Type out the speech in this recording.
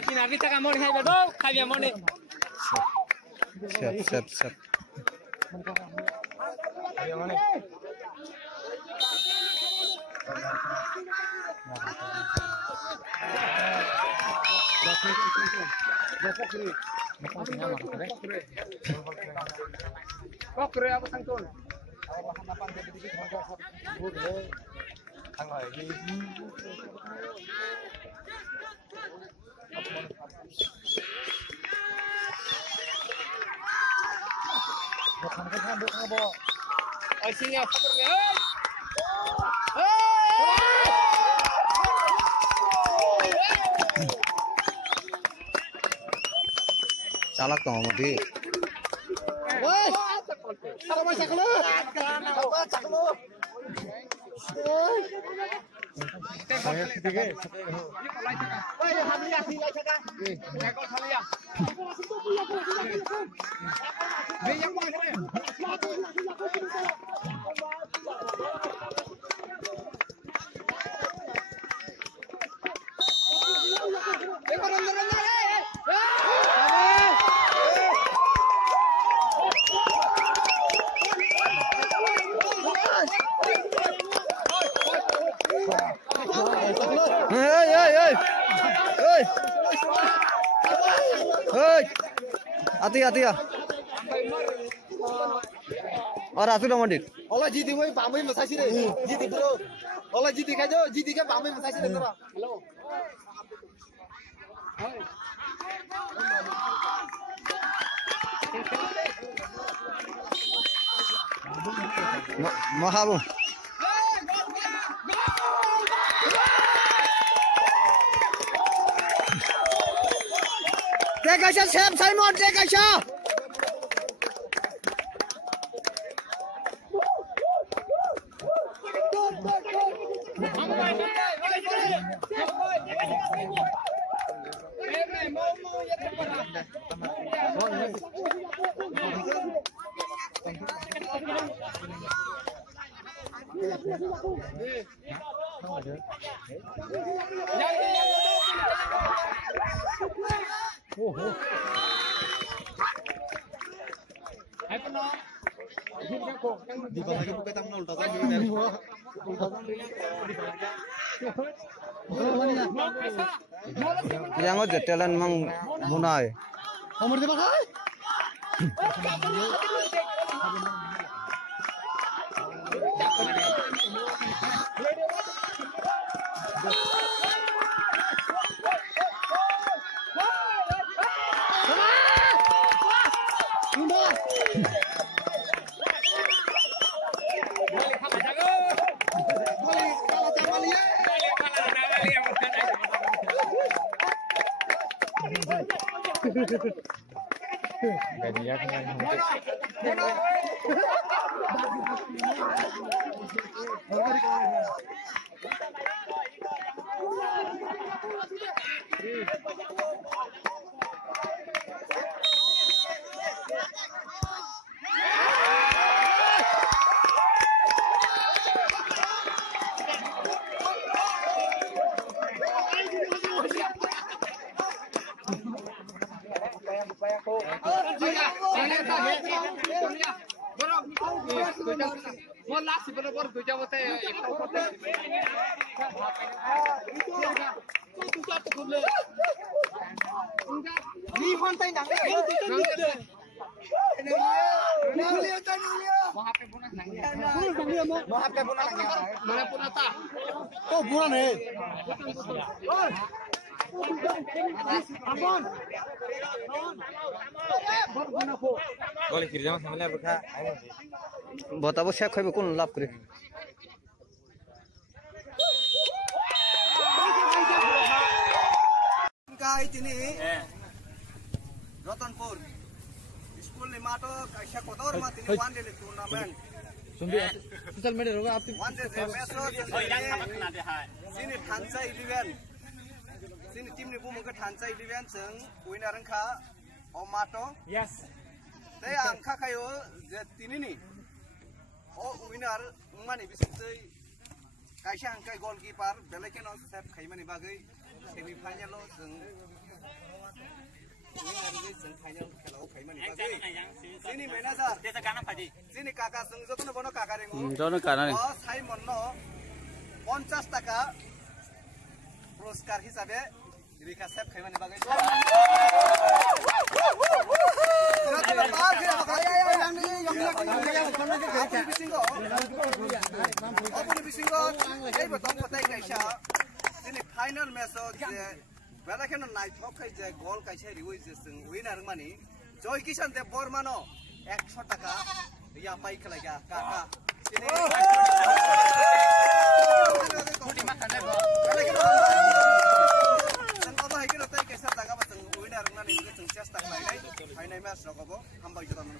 kinari tak kamu hai bedo, kai kamu nih. Siap. Kokre apa sangkon? Sini apa kerja? Calak dong mati. Woi, apa masak lu? Apa masak lu? Saya ketiga. Woi, hamil silai cakap. Ekor hamil. Banyak banget. Hati ya. Orang itu nomor dit. Olah jidi woi pamai masasi deh. Jidi bro. Olah jidi kajo, jidi kan pamai masasi deh bro. Halo. Mahabu. Dekasha Sam Simon dekasha. Di bawah lagi buka tamu ulta kan Yang aja jalan mang munai. Nomor di bawah. Boleh kirjama sambil berkah. Buat apa sih kau bukan lap kiri. Kai ini Ratanpur school ni mato kaisa kotor mati ni one day tournament. Social media roga आपने One day sini Thansa 11 sini tim ni bumu ke Thansa 11 seng winner angka Omato. Yes. Tapi angka kayo ini ni. Oh winner mana bisa tu kaisa angka goalkeeper belakan on save kai mana bagai semi final lo seng final खेलाव फैमानि जोंनि मेनेजार जोंनि काका जों जतन बनो काका रेंगो जनो काना साइमन नो 50 टाका पुरस्कार हिसाबै रिका सेफ फैमानि बागै फाइनल मैच बेला खेल नाइथक जे गोल कैसे रिवई जे विनर मानी जय किशन देव बर्मानो 100 टाका या पाई खेलाया काका विनर मानी चेष्टा फाइनल मैच रगबो हम बाय जरा मन